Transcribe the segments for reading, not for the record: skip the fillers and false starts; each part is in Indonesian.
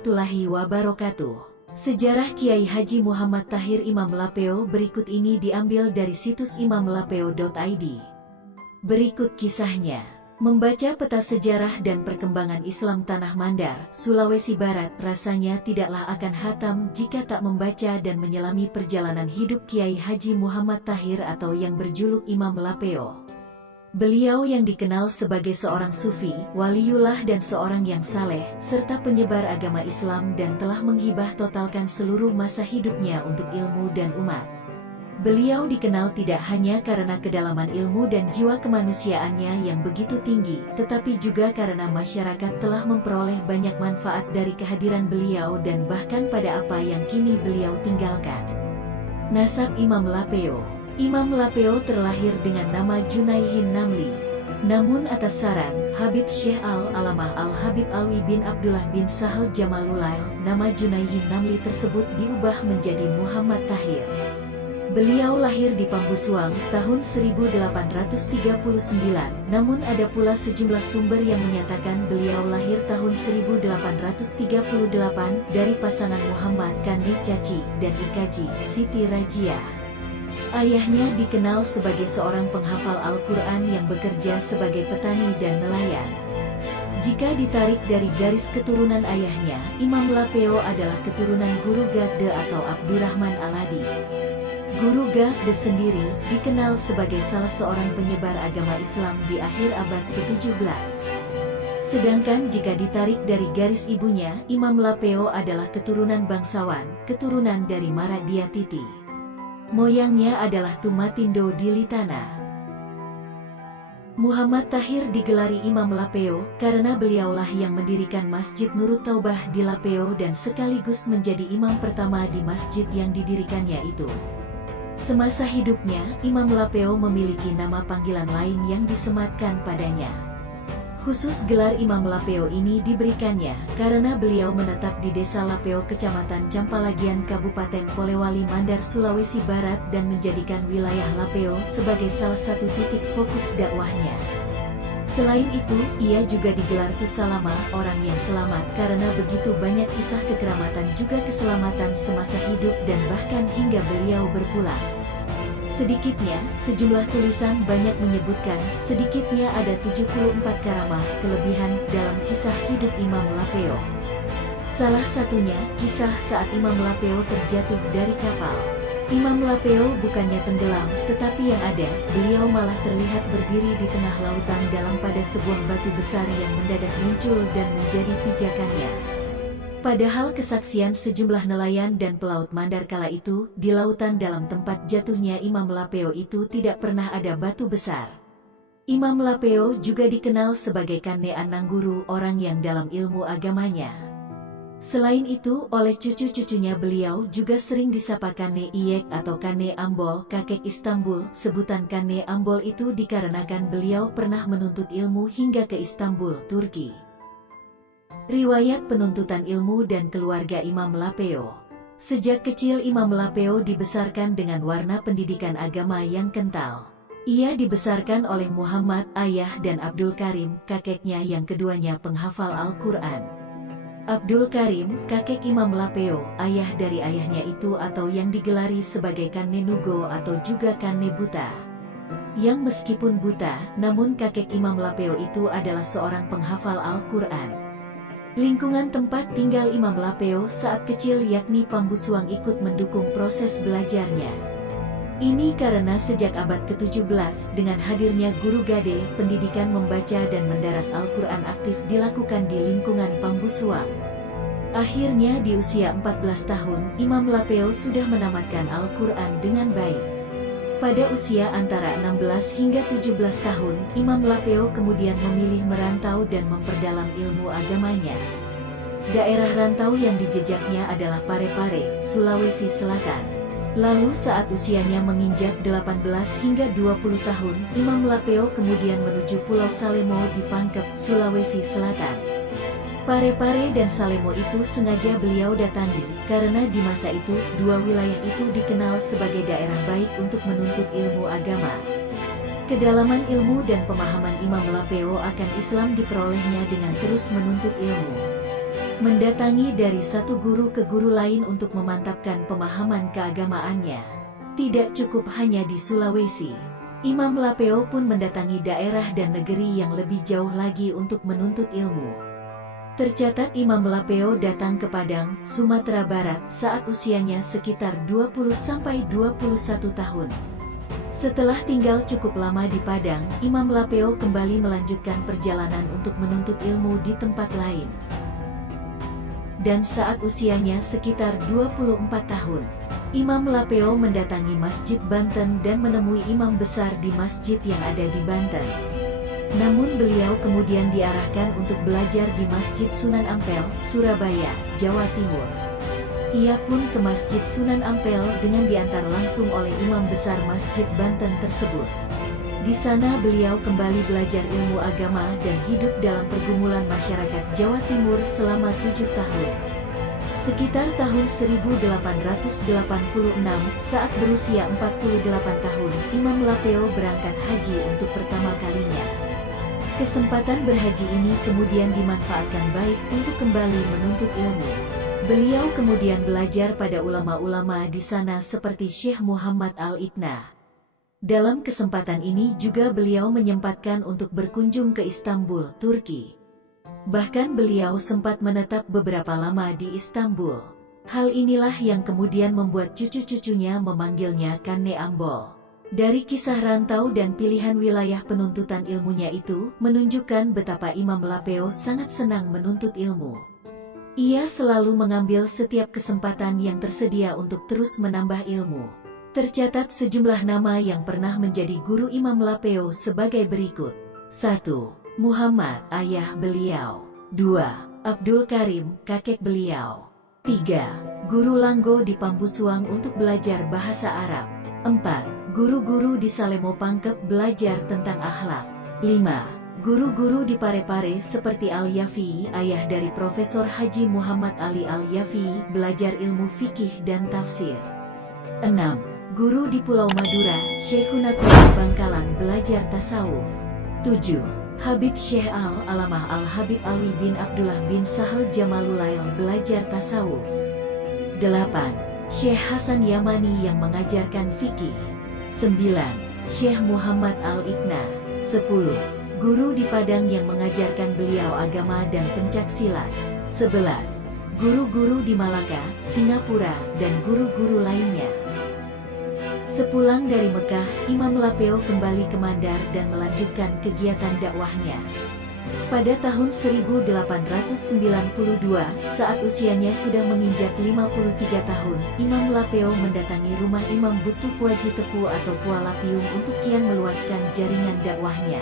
warahmatullahi wabarakatuh. Sejarah Kiai Haji Muhammad Tahir Imam Lapeo berikut ini diambil dari situs imamlapeo.id. Berikut kisahnya. Membaca peta sejarah dan perkembangan Islam Tanah Mandar, Sulawesi Barat rasanya tidaklah akan hatam jika tak membaca dan menyelami perjalanan hidup Kiai Haji Muhammad Tahir atau yang berjuluk Imam Lapeo. Beliau yang dikenal sebagai seorang sufi, waliullah dan seorang yang saleh, serta penyebar agama Islam dan telah menghibah totalkan seluruh masa hidupnya untuk ilmu dan umat. Beliau dikenal tidak hanya karena kedalaman ilmu dan jiwa kemanusiaannya yang begitu tinggi, tetapi juga karena masyarakat telah memperoleh banyak manfaat dari kehadiran beliau dan bahkan pada apa yang kini beliau tinggalkan. Nasab Imam Lapeo. Imam Lapeo terlahir dengan nama Junaihin Namli. Namun atas saran Habib Syekh Al-Alamah Al-Habib Alwi bin Abdullah bin Sahal Jamalulail, nama Junaihin Namli tersebut diubah menjadi Muhammad Tahir. Beliau lahir di Pambusuang tahun 1839, namun ada pula sejumlah sumber yang menyatakan beliau lahir tahun 1838 dari pasangan Muhammad Kani Caci dan Ikaji Siti Rajia. Ayahnya dikenal sebagai seorang penghafal Al-Quran yang bekerja sebagai petani dan nelayan. Jika ditarik dari garis keturunan ayahnya, Imam Lapeo adalah keturunan Guru Gagde atau Abdurrahman Aladi. Guru Gagde sendiri dikenal sebagai salah seorang penyebar agama Islam di akhir abad ke-17. Sedangkan jika ditarik dari garis ibunya, Imam Lapeo adalah keturunan bangsawan, keturunan dari Maradiatiti. Moyangnya adalah Tumatindo di Litana. Muhammad Tahir digelari Imam Lapeo karena beliaulah yang mendirikan Masjid Nurut Taubah di Lapeo dan sekaligus menjadi imam pertama di masjid yang didirikannya itu. Semasa hidupnya, Imam Lapeo memiliki nama panggilan lain yang disematkan padanya. Khusus gelar Imam Lapeo ini diberikannya karena beliau menetap di Desa Lapeo, Kecamatan Campalagian, Kabupaten Polewali Mandar, Sulawesi Barat dan menjadikan wilayah Lapeo sebagai salah satu titik fokus dakwahnya. Selain itu, ia juga digelar Tusalama, orang yang selamat, karena begitu banyak kisah kekeramatan juga keselamatan semasa hidup dan bahkan hingga beliau berpulang. Sedikitnya, sejumlah tulisan banyak menyebutkan, sedikitnya ada 74 karamah kelebihan dalam kisah hidup Imam Lapeo. Salah satunya, kisah saat Imam Lapeo terjatuh dari kapal. Imam Lapeo bukannya tenggelam, tetapi yang ada, beliau malah terlihat berdiri di tengah lautan dalam pada sebuah batu besar yang mendadak muncul dan menjadi pijakannya. Padahal kesaksian sejumlah nelayan dan pelaut Mandar kala itu, di lautan dalam tempat jatuhnya Imam Lapeo itu tidak pernah ada batu besar. Imam Lapeo juga dikenal sebagai Kane Anangguru, orang yang dalam ilmu agamanya. Selain itu, oleh cucu-cucunya beliau juga sering disapa Kane Iyek atau Kane Ambol, kakek Istanbul. Sebutan Kane Ambol itu dikarenakan beliau pernah menuntut ilmu hingga ke Istanbul, Turki. Riwayat penuntutan ilmu dan keluarga Imam Lapeo. Sejak kecil Imam Lapeo dibesarkan dengan warna pendidikan agama yang kental. Ia dibesarkan oleh Muhammad, ayah, dan Abdul Karim, kakeknya yang keduanya penghafal Al-Quran. Abdul Karim, kakek Imam Lapeo, ayah dari ayahnya itu atau yang digelari sebagai Kane Nugo atau juga Kane Buta. Yang meskipun buta, namun kakek Imam Lapeo itu adalah seorang penghafal Al-Quran. Lingkungan tempat tinggal Imam Lapeo saat kecil yakni Pambusuang ikut mendukung proses belajarnya. Ini karena sejak abad ke-17, dengan hadirnya guru gade, pendidikan membaca dan mendaras Al-Quran aktif dilakukan di lingkungan Pambusuang. Akhirnya di usia 14 tahun, Imam Lapeo sudah menamatkan Al-Quran dengan baik. Pada usia antara 16 hingga 17 tahun, Imam Lapeo kemudian memilih merantau dan memperdalam ilmu agamanya. Daerah rantau yang dijejaknya adalah Parepare, Sulawesi Selatan. Lalu saat usianya menginjak 18 hingga 20 tahun, Imam Lapeo kemudian menuju Pulau Salemo di Pangkep, Sulawesi Selatan. Parepare dan Salemo itu sengaja beliau datangi, karena di masa itu, dua wilayah itu dikenal sebagai daerah baik untuk menuntut ilmu agama. Kedalaman ilmu dan pemahaman Imam Lapeo akan Islam diperolehnya dengan terus menuntut ilmu. mendatangi dari satu guru ke guru lain untuk memantapkan pemahaman keagamaannya. Tidak cukup hanya di Sulawesi, Imam Lapeo pun mendatangi daerah dan negeri yang lebih jauh lagi untuk menuntut ilmu. Tercatat Imam Lapeo datang ke Padang, Sumatera Barat saat usianya sekitar 20-21 tahun. Setelah tinggal cukup lama di Padang, Imam Lapeo kembali melanjutkan perjalanan untuk menuntut ilmu di tempat lain. Dan saat usianya sekitar 24 tahun, Imam Lapeo mendatangi Masjid Banten dan menemui imam besar di masjid yang ada di Banten. Namun beliau kemudian diarahkan untuk belajar di Masjid Sunan Ampel, Surabaya, Jawa Timur. Ia pun ke Masjid Sunan Ampel dengan diantar langsung oleh imam besar Masjid Banten tersebut. Di sana beliau kembali belajar ilmu agama dan hidup dalam pergumulan masyarakat Jawa Timur selama 7 tahun. Sekitar tahun 1886, saat berusia 48 tahun, Imam Lapeo berangkat haji untuk pertama kalinya. Kesempatan berhaji ini kemudian dimanfaatkan baik untuk kembali menuntut ilmu. Beliau kemudian belajar pada ulama-ulama di sana seperti Syekh Muhammad Al-Ibna. Dalam kesempatan ini juga beliau menyempatkan untuk berkunjung ke Istanbul, Turki. Bahkan beliau sempat menetap beberapa lama di Istanbul. Hal inilah yang kemudian membuat cucu-cucunya memanggilnya Kane Ambol. Dari kisah rantau dan pilihan wilayah penuntutan ilmunya itu, menunjukkan betapa Imam Lapeo sangat senang menuntut ilmu. Ia selalu mengambil setiap kesempatan yang tersedia untuk terus menambah ilmu. Tercatat sejumlah nama yang pernah menjadi guru Imam Lapeo sebagai berikut. 1. Muhammad, ayah beliau. 2. Abdul Karim, kakek beliau. 3. Guru Langgo di Pambusuang untuk belajar bahasa Arab. 4. Guru-guru di Salemo Pangkep belajar tentang akhlak. 5. Guru-guru di Parepare seperti Al-Yafi'i, ayah dari Profesor Haji Muhammad Ali Al-Yafi'i, belajar ilmu fikih dan tafsir. 6. Guru di Pulau Madura, Syekhuna Qutb Bangkalan belajar tasawuf. 7. Habib Syekh Al-Alamah Al-Habib Alwi bin Abdullah bin Sahal Jamalulail belajar tasawuf. 8. Syekh Hasan Yamani yang mengajarkan fikih. 9. Syekh Muhammad Al-Ibna. 10. Guru di Padang yang mengajarkan beliau agama dan pencaksilat. 11. Guru-guru di Malaka, Singapura, dan guru-guru lainnya. Sepulang dari Mekah, Imam Lapeo kembali ke Mandar dan melanjutkan kegiatan dakwahnya. Pada tahun 1892, saat usianya sudah menginjak 53 tahun, Imam Lapeo mendatangi rumah Imam Butuh Puaji Tepu atau Pualapium untuk kian meluaskan jaringan dakwahnya.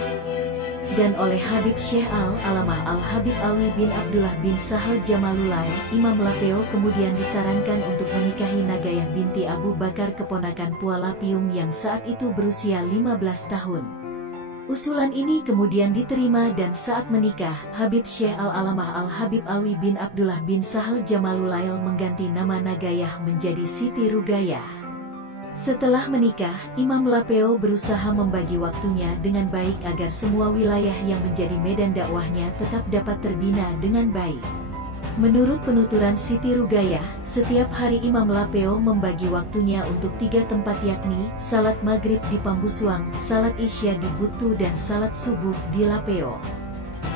Dan oleh Habib Syekh Al-Alamah Al-Habib Alwi bin Abdullah bin Sahal Jamalulail, Imam Lapeo kemudian disarankan untuk menikahi Nagayah binti Abu Bakar, keponakan Pualapium yang saat itu berusia 15 tahun. Usulan ini kemudian diterima dan saat menikah, Habib Syekh Al-Alamah Al-Habib Alwi bin Abdullah bin Sahal Jamalulail mengganti nama Nagayah menjadi Siti Rugayah. Setelah menikah, Imam Lapeo berusaha membagi waktunya dengan baik agar semua wilayah yang menjadi medan dakwahnya tetap dapat terbina dengan baik. Menurut penuturan Siti Rugayah, setiap hari Imam Lapeo membagi waktunya untuk 3 tempat, yakni salat maghrib di Pambusuang, salat isya di Butuh, dan salat subuh di Lapeo.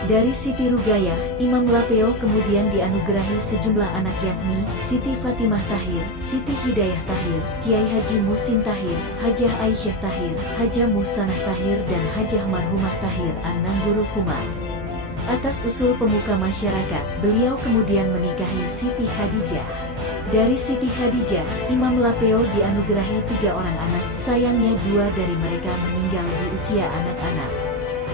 Dari Siti Rugayah, Imam Lapeo kemudian dianugerahi sejumlah anak, yakni Siti Fatimah Tahir, Siti Hidayah Tahir, Kiai Haji Muhsin Tahir, Hajah Aisyah Tahir, Hajah Muhsanah Tahir, dan Hajah Marhumah Tahir An-Nangguru Kumar. Atas usul pemuka masyarakat, beliau kemudian menikahi Siti Khadijah. Dari Siti Khadijah, Imam Lapeo dianugerahi 3 orang anak, sayangnya 2 dari mereka meninggal di usia anak-anak.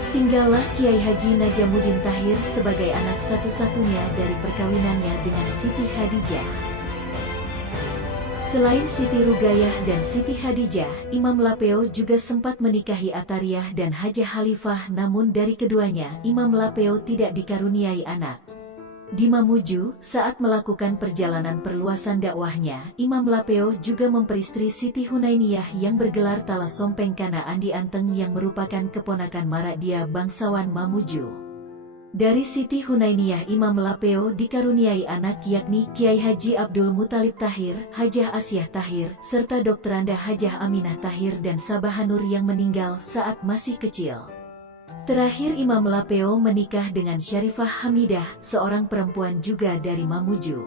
Tinggallah Kiai Haji Najamuddin Tahir sebagai anak satu-satunya dari perkawinannya dengan Siti Khadijah. Selain Siti Rugayah dan Siti Khadijah, Imam Lapeo juga sempat menikahi Atariah dan Hajah Khalifah, namun dari keduanya, Imam Lapeo tidak dikaruniai anak. Di Mamuju, saat melakukan perjalanan perluasan dakwahnya, Imam Lapeo juga memperistri Siti Hunainiyah yang bergelar Tala Sompeng Kana Andi Anteng yang merupakan keponakan Maradia bangsawan Mamuju. Dari Siti Hunainiyah Imam Lapeo dikaruniai anak yakni Kiai Haji Abdul Muthalib Tahir, Hajah Asyah Tahir, serta Dokteranda Hajah Aminah Tahir dan Sabahanur yang meninggal saat masih kecil. Terakhir Imam Lapeo menikah dengan Syarifah Hamidah, seorang perempuan juga dari Mamuju.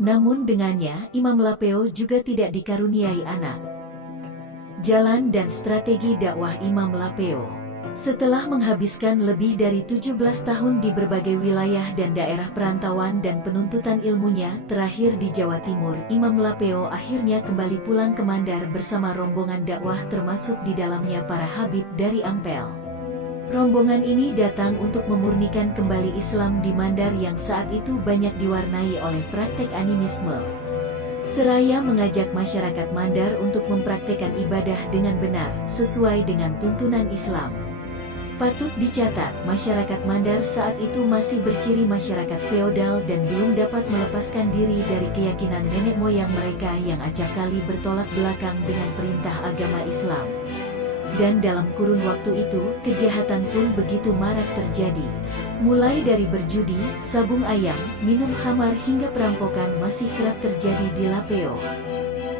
Namun dengannya Imam Lapeo juga tidak dikaruniai anak. Jalan dan strategi dakwah Imam Lapeo. Setelah menghabiskan lebih dari 17 tahun di berbagai wilayah dan daerah perantauan dan penuntutan ilmunya terakhir di Jawa Timur, Imam Lapeo akhirnya kembali pulang ke Mandar bersama rombongan dakwah termasuk di dalamnya para habib dari Ampel. Rombongan ini datang untuk memurnikan kembali Islam di Mandar yang saat itu banyak diwarnai oleh praktek animisme. Seraya mengajak masyarakat Mandar untuk mempraktekkan ibadah dengan benar, sesuai dengan tuntunan Islam. Patut dicatat, masyarakat Mandar saat itu masih berciri masyarakat feodal dan belum dapat melepaskan diri dari keyakinan nenek moyang mereka yang acap kali bertolak belakang dengan perintah agama Islam. Dan dalam kurun waktu itu, kejahatan pun begitu marak terjadi. Mulai dari berjudi, sabung ayam, minum khamar hingga perampokan masih kerap terjadi di Lapeo.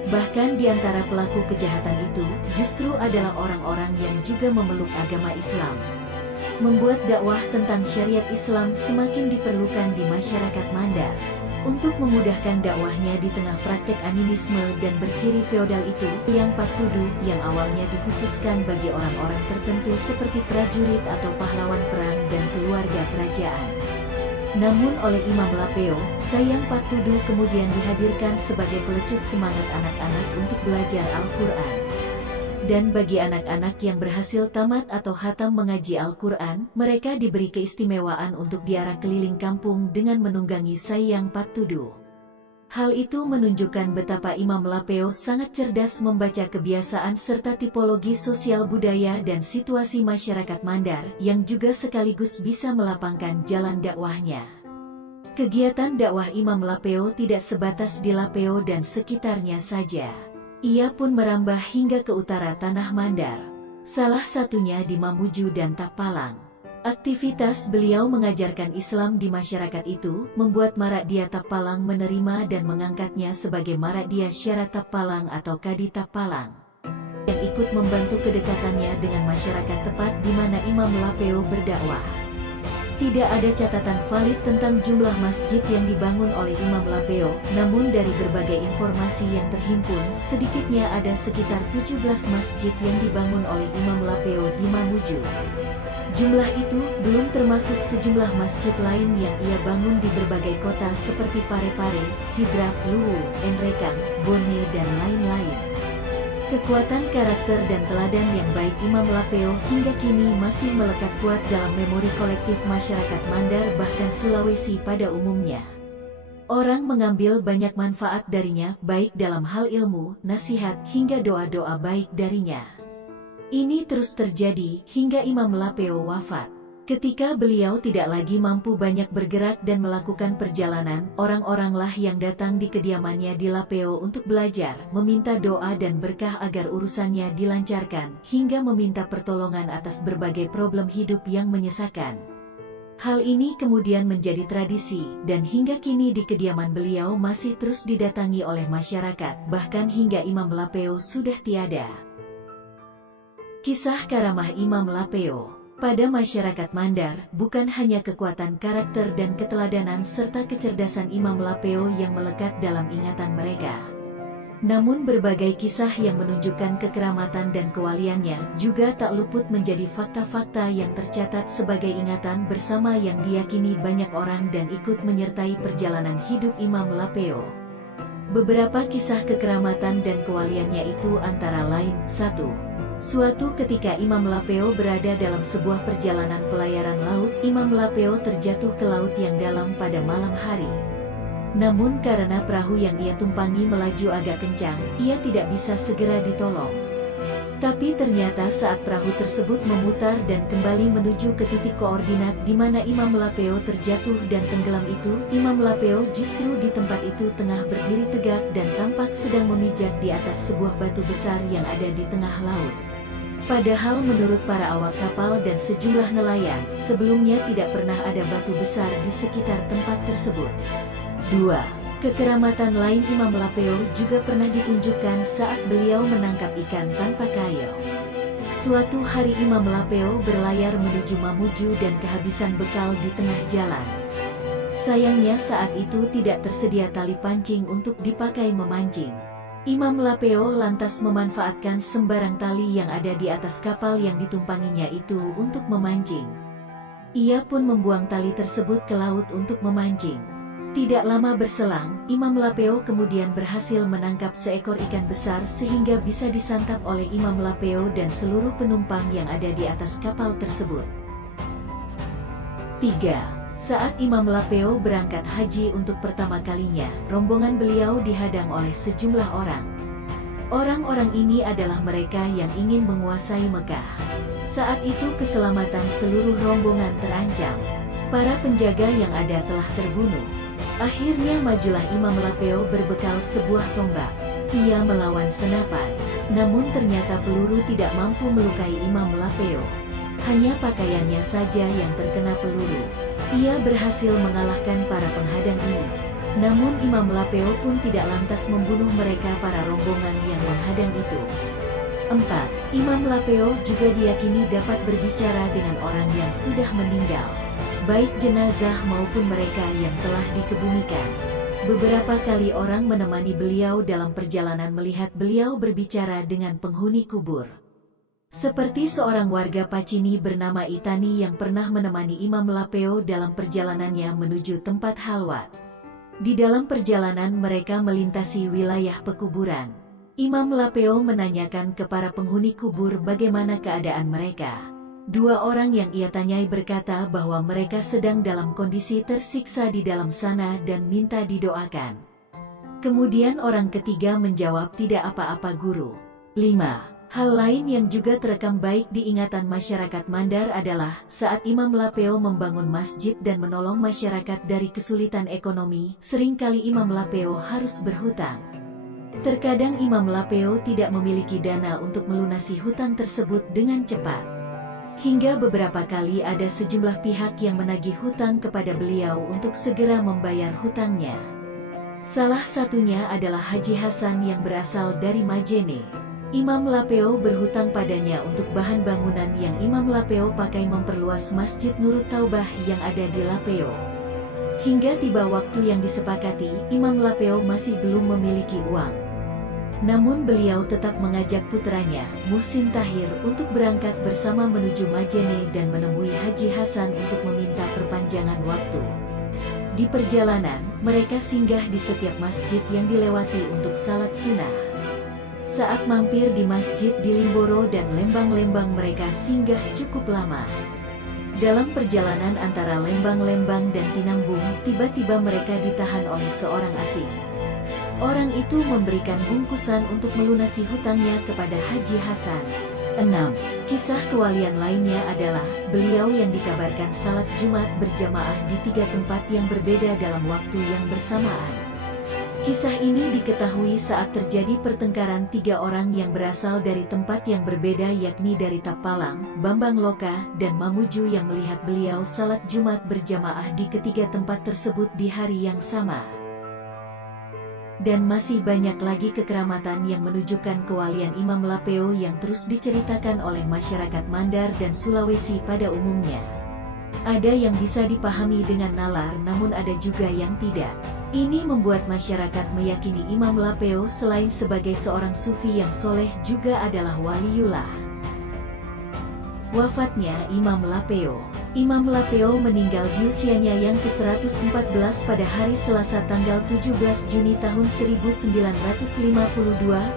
Bahkan di antara pelaku kejahatan itu, justru adalah orang-orang yang juga memeluk agama Islam. Membuat dakwah tentang syariat Islam semakin diperlukan di masyarakat Mandar. Untuk memudahkan dakwahnya di tengah praktek animisme dan berciri feodal itu, yang Patudu yang awalnya dikhususkan bagi orang-orang tertentu seperti prajurit atau pahlawan perang dan keluarga kerajaan. Namun oleh Imam Lapeo, Sayang Patudu kemudian dihadirkan sebagai pelecut semangat anak-anak untuk belajar Al-Quran. Dan bagi anak-anak yang berhasil tamat atau khatam mengaji Al-Quran, mereka diberi keistimewaan untuk diarak keliling kampung dengan menunggangi Sayang Patudu. Hal itu menunjukkan betapa Imam Lapeo sangat cerdas membaca kebiasaan serta tipologi sosial budaya dan situasi masyarakat Mandar, yang juga sekaligus bisa melapangkan jalan dakwahnya. Kegiatan dakwah Imam Lapeo tidak sebatas di Lapeo dan sekitarnya saja. Ia pun merambah hingga ke utara tanah Mandar, salah satunya di Mamuju dan Tapalang. Aktivitas beliau mengajarkan Islam di masyarakat itu, membuat Marakdia Tapalang menerima dan mengangkatnya sebagai Marakdia Syara Tapalang atau Kadi Tapalang, yang ikut membantu kedekatannya dengan masyarakat tepat di mana Imam Lapeo berdakwah. Tidak ada catatan valid tentang jumlah masjid yang dibangun oleh Imam Lapeo, namun dari berbagai informasi yang terhimpun, sedikitnya ada sekitar 17 masjid yang dibangun oleh Imam Lapeo di Mamuju. Jumlah itu belum termasuk sejumlah masjid lain yang ia bangun di berbagai kota seperti Parepare, Sidrap, Luwu, Enrekang, Bone dan lain-lain. Kekuatan karakter dan teladan yang baik Imam Lapeo hingga kini masih melekat kuat dalam memori kolektif masyarakat Mandar bahkan Sulawesi pada umumnya. Orang mengambil banyak manfaat darinya, baik dalam hal ilmu, nasihat, hingga doa-doa baik darinya. Ini terus terjadi hingga Imam Lapeo wafat. Ketika beliau tidak lagi mampu banyak bergerak dan melakukan perjalanan, orang-oranglah yang datang di kediamannya di Lapeo untuk belajar, meminta doa dan berkah agar urusannya dilancarkan, hingga meminta pertolongan atas berbagai problem hidup yang menyesakan. Hal ini kemudian menjadi tradisi, dan hingga kini di kediaman beliau masih terus didatangi oleh masyarakat, bahkan hingga Imam Lapeo sudah tiada. Kisah karamah Imam Lapeo. Pada masyarakat Mandar, bukan hanya kekuatan karakter dan keteladanan serta kecerdasan Imam Lapeo yang melekat dalam ingatan mereka. Namun berbagai kisah yang menunjukkan kekeramatan dan kewaliannya juga tak luput menjadi fakta-fakta yang tercatat sebagai ingatan bersama yang diyakini banyak orang dan ikut menyertai perjalanan hidup Imam Lapeo. Beberapa kisah kekeramatan dan kewaliannya itu antara lain: 1. Suatu ketika Imam Lapeo berada dalam sebuah perjalanan pelayaran laut, Imam Lapeo terjatuh ke laut yang dalam pada malam hari. Namun karena perahu yang ia tumpangi melaju agak kencang, ia tidak bisa segera ditolong. Tapi ternyata saat perahu tersebut memutar dan kembali menuju ke titik koordinat di mana Imam Lapeo terjatuh dan tenggelam itu, Imam Lapeo justru di tempat itu tengah berdiri tegak dan tampak sedang memijak di atas sebuah batu besar yang ada di tengah laut. Padahal menurut para awak kapal dan sejumlah nelayan, sebelumnya tidak pernah ada batu besar di sekitar tempat tersebut. 2. Kekeramatan lain Imam Lapeo juga pernah ditunjukkan saat beliau menangkap ikan tanpa kail. Suatu hari Imam Lapeo berlayar menuju Mamuju dan kehabisan bekal di tengah jalan. Sayangnya saat itu tidak tersedia tali pancing untuk dipakai memancing. Imam Lapeo lantas memanfaatkan sembarang tali yang ada di atas kapal yang ditumpanginya itu untuk memancing. Ia pun membuang tali tersebut ke laut untuk memancing. Tidak lama berselang, Imam Lapeo kemudian berhasil menangkap seekor ikan besar sehingga bisa disantap oleh Imam Lapeo dan seluruh penumpang yang ada di atas kapal tersebut. 3. Saat Imam Lapeo berangkat haji untuk pertama kalinya, rombongan beliau dihadang oleh sejumlah orang. Orang-orang ini adalah mereka yang ingin menguasai Mekah. Saat itu keselamatan seluruh rombongan terancam. Para penjaga yang ada telah terbunuh. Akhirnya majulah Imam Lapeo berbekal sebuah tombak. Ia melawan senapan, namun ternyata peluru tidak mampu melukai Imam Lapeo. Hanya pakaiannya saja yang terkena peluru. Ia berhasil mengalahkan para penghadang ini. Namun Imam Lapeo pun tidak lantas membunuh mereka para rombongan yang menghadang itu. 4. Imam Lapeo juga diyakini dapat berbicara dengan orang yang sudah meninggal, baik jenazah maupun mereka yang telah dikebumikan. Beberapa kali orang menemani beliau dalam perjalanan melihat beliau berbicara dengan penghuni kubur. Seperti seorang warga Pacini bernama Itani yang pernah menemani Imam Lapeo dalam perjalanannya menuju tempat halwat. Di dalam perjalanan mereka melintasi wilayah pekuburan. Imam Lapeo menanyakan ke para penghuni kubur bagaimana keadaan mereka. 2 orang yang ia tanyai berkata bahwa mereka sedang dalam kondisi tersiksa di dalam sana dan minta didoakan. Kemudian orang ketiga menjawab tidak apa-apa guru. 5. Hal lain yang juga terekam baik di ingatan masyarakat Mandar adalah saat Imam Lapeo membangun masjid dan menolong masyarakat dari kesulitan ekonomi, seringkali Imam Lapeo harus berhutang. Terkadang Imam Lapeo tidak memiliki dana untuk melunasi hutang tersebut dengan cepat. Hingga beberapa kali ada sejumlah pihak yang menagih hutang kepada beliau untuk segera membayar hutangnya. Salah satunya adalah Haji Hasan yang berasal dari Majene. Imam Lapeo berhutang padanya untuk bahan bangunan yang Imam Lapeo pakai memperluas Masjid Nurut Taubah yang ada di Lapeo. Hingga tiba waktu yang disepakati, Imam Lapeo masih belum memiliki uang. Namun beliau tetap mengajak putranya, Muhsin Tahir, untuk berangkat bersama menuju Majene dan menemui Haji Hasan untuk meminta perpanjangan waktu. Di perjalanan, mereka singgah di setiap masjid yang dilewati untuk salat sunnah. Saat mampir di masjid di Limboro dan Lembang-Lembang mereka singgah cukup lama. Dalam perjalanan antara Lembang-Lembang dan Tinambung, tiba-tiba mereka ditahan oleh seorang asing. Orang itu memberikan bungkusan untuk melunasi hutangnya kepada Haji Hasan. 6. Kisah kewalian lainnya adalah, beliau yang dikabarkan salat Jumat berjamaah di 3 tempat yang berbeda dalam waktu yang bersamaan. Kisah ini diketahui saat terjadi pertengkaran 3 orang yang berasal dari tempat yang berbeda yakni dari Tapalang, Bambang Loka, dan Mamuju yang melihat beliau salat Jumat berjamaah di ketiga tempat tersebut di hari yang sama. Dan masih banyak lagi kekeramatan yang menunjukkan kewalian Imam Lapeo yang terus diceritakan oleh masyarakat Mandar dan Sulawesi pada umumnya. Ada yang bisa dipahami dengan nalar namun ada juga yang tidak. Ini membuat masyarakat meyakini Imam Lapeo selain sebagai seorang sufi yang soleh juga adalah waliullah. Wafatnya Imam Lapeo. Imam Lapeo meninggal di usianya yang ke-114 pada hari Selasa tanggal 17 Juni tahun 1952,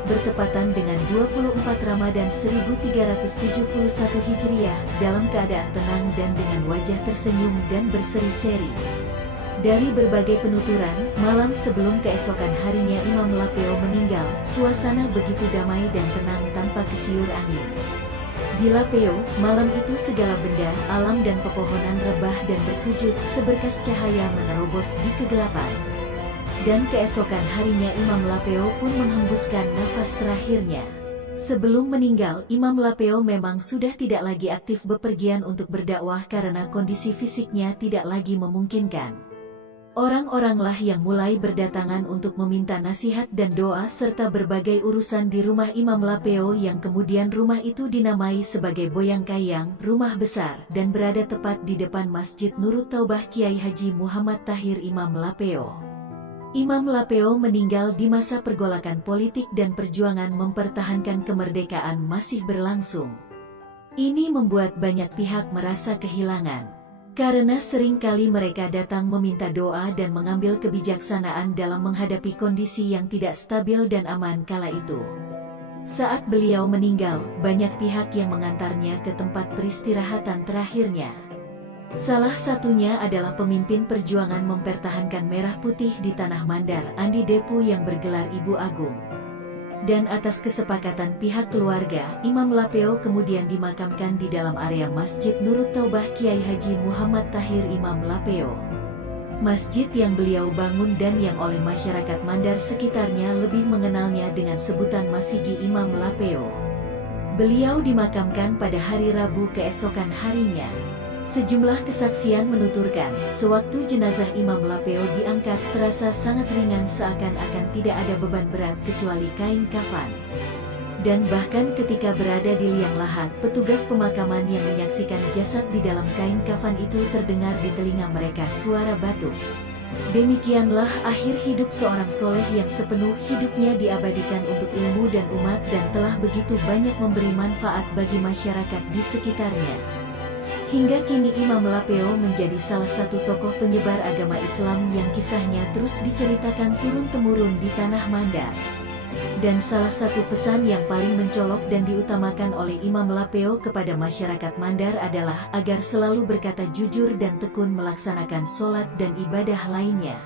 bertepatan dengan 24 Ramadan 1371 Hijriah, dalam keadaan tenang dan dengan wajah tersenyum dan berseri-seri. Dari berbagai penuturan, malam sebelum keesokan harinya Imam Lapeo meninggal, suasana begitu damai dan tenang tanpa kesiur angin. Di Lapeo, malam itu segala benda, alam dan pepohonan rebah dan bersujud, seberkas cahaya menerobos di kegelapan. Dan keesokan harinya Imam Lapeo pun menghembuskan nafas terakhirnya. Sebelum meninggal, Imam Lapeo memang sudah tidak lagi aktif bepergian untuk berdakwah karena kondisi fisiknya tidak lagi memungkinkan. Orang-oranglah yang mulai berdatangan untuk meminta nasihat dan doa serta berbagai urusan di rumah Imam Lapeo yang kemudian rumah itu dinamai sebagai Boyang Kayang, rumah besar, dan berada tepat di depan Masjid Nurut Taubah Kiai Haji Muhammad Tahir Imam Lapeo. Imam Lapeo meninggal di masa pergolakan politik dan perjuangan mempertahankan kemerdekaan masih berlangsung. Ini membuat banyak pihak merasa kehilangan. Karena seringkali mereka datang meminta doa dan mengambil kebijaksanaan dalam menghadapi kondisi yang tidak stabil dan aman kala itu. Saat beliau meninggal, banyak pihak yang mengantarnya ke tempat peristirahatan terakhirnya. Salah satunya adalah pemimpin perjuangan mempertahankan merah putih di Tanah Mandar, Andi Depu yang bergelar Ibu Agung. Dan atas kesepakatan pihak keluarga, Imam Lapeo kemudian dimakamkan di dalam area Masjid Nurut Taubah Kiai Haji Muhammad Tahir Imam Lapeo. Masjid yang beliau bangun dan yang oleh masyarakat Mandar sekitarnya lebih mengenalnya dengan sebutan Masigi Imam Lapeo. Beliau dimakamkan pada hari Rabu keesokan harinya. Sejumlah kesaksian menuturkan, sewaktu jenazah Imam Lapeo diangkat terasa sangat ringan seakan-akan tidak ada beban berat kecuali kain kafan. Dan bahkan ketika berada di liang lahat, petugas pemakaman yang menyaksikan jasad di dalam kain kafan itu terdengar di telinga mereka suara batuk. Demikianlah akhir hidup seorang soleh yang sepenuh hidupnya diabadikan untuk ilmu dan umat dan telah begitu banyak memberi manfaat bagi masyarakat di sekitarnya. Hingga kini Imam Lapeo menjadi salah satu tokoh penyebar agama Islam yang kisahnya terus diceritakan turun-temurun di Tanah Mandar. Dan salah satu pesan yang paling mencolok dan diutamakan oleh Imam Lapeo kepada masyarakat Mandar adalah agar selalu berkata jujur dan tekun melaksanakan sholat dan ibadah lainnya.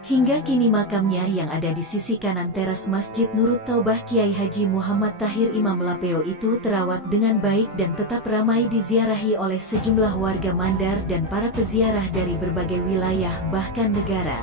Hingga kini makamnya yang ada di sisi kanan teras Masjid Nurut Taubah Kiai Haji Muhammad Tahir Imam Lapeo itu terawat dengan baik dan tetap ramai diziarahi oleh sejumlah warga Mandar dan para peziarah dari berbagai wilayah bahkan negara.